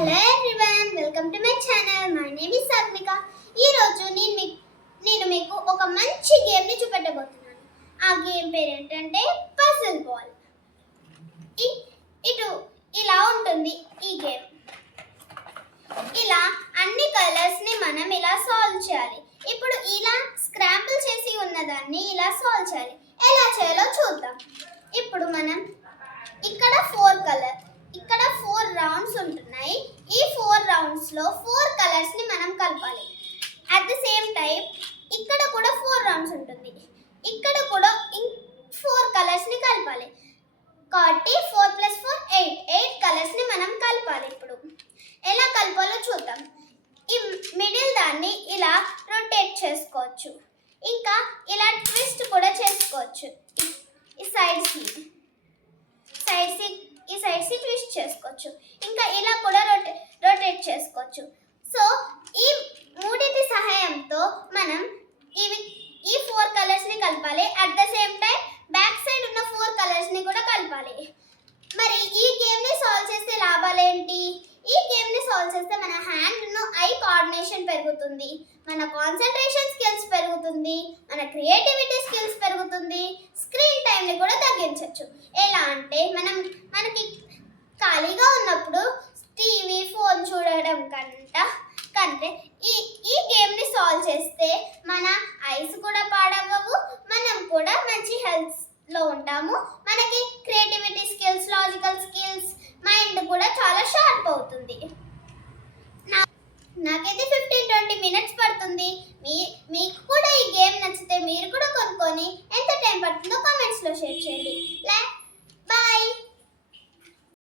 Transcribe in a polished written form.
Hello everyone, welcome to my channel. My name is Agnika. ఈ రోజు నేను మీకు ఒక మంచి గేమ్ ని చూపెట్టబోతున్నాను. ఆ గేమ్ పేరు ఏంటంటే పజిల్ బాల్. ఇటు ఇలా ఉంటుంది ఈ గేమ్. ఇలా అన్ని కలర్స్ ని మనం ఇలా సాల్వ్ చేయాలి. ఇప్పుడు ఇలా స్క్రాంబుల్ చేసి ఉన్నదాన్ని ఇలా సాల్వ్ చేయాలి. ఎలా చేయాలో చూద్దాం. ఇప్పుడు మనం ఇక్కడ 4 రౌండ్స్ ఉంటున్నాయి. ఈ 4 రౌండ్స్ లో 4 కలర్స్ ని మనం కలపాలి. అట్ ది సేమ్ టైం ఇక్కడ కూడా 4 రౌండ్స్ ఉంటుంది. ఇక్కడ కూడా 4 కలర్స్ ని కలపాలి. కాబట్టి 4 + 4 8 కలర్స్ ని మనం కలపాలి. ఇప్పుడు ఎలా కలపాలో చూద్దాం. ఈ మిడిల్ దాన్ని ఇలా రొటేట్ చేసుకోవచ్చు. ఇంకా ఇలా ట్విస్ట్ కూడా చేసుకోవచ్చు. ఈ సైడ్స్ ట్విస్ట్ చేసుకోవచ్చు. ఇంకా ఇలా కూడా రొటేట్ చేసుకోవచ్చు. సో ఈ మూడింటి సహాయంతో మనం ఈ 4 కలర్స్ ని కలపాలి. At the same time back side ఉన్న 4 కలర్స్ ని కూడా కలపాలి. మరి ఈ గేమ్ ని సాల్వ్ చేస్తే లాభాలు ఏంటి? ఈ గేమ్ ని సాల్వ్ చేస్తే మన హ్యాండ్ ఐ కోఆర్డినేషన్ పెరుగుతుంది, మన కాన్సంట్రేషన్ స్కిల్స్ పెరుగుతుంది, మన క్రియేటివిటీ స్కిల్స్ పెరుగుతుంది, స్క్రీన్ టైం ని కూడా తగ్గించవచ్చు. ఎలా అంటే మనకి ఖాళీగా ఉన్నప్పుడు టీవీ ఫోన్ చూడడం కంటే ఈ గేమ్ ని సాల్వ్ చేస్తే మన ఐస్ కూడా పాడవ్వవు, మనం కూడా మంచి హెల్త్ లో ఉంటాము. మనకి creativity skills, logical skills, mind కూడా చాలా షార్ప్ అవుతుంది. నాకైతే 15-20 మినిట్స్ పడుతుంది. మీకు కూడా ఈ గేమ్ నచ్చితే మీరు కూడా కొనుక్కొని ఎంత టైం పడుతుందో కామెంట్స్ లో షేర్ చేయండి.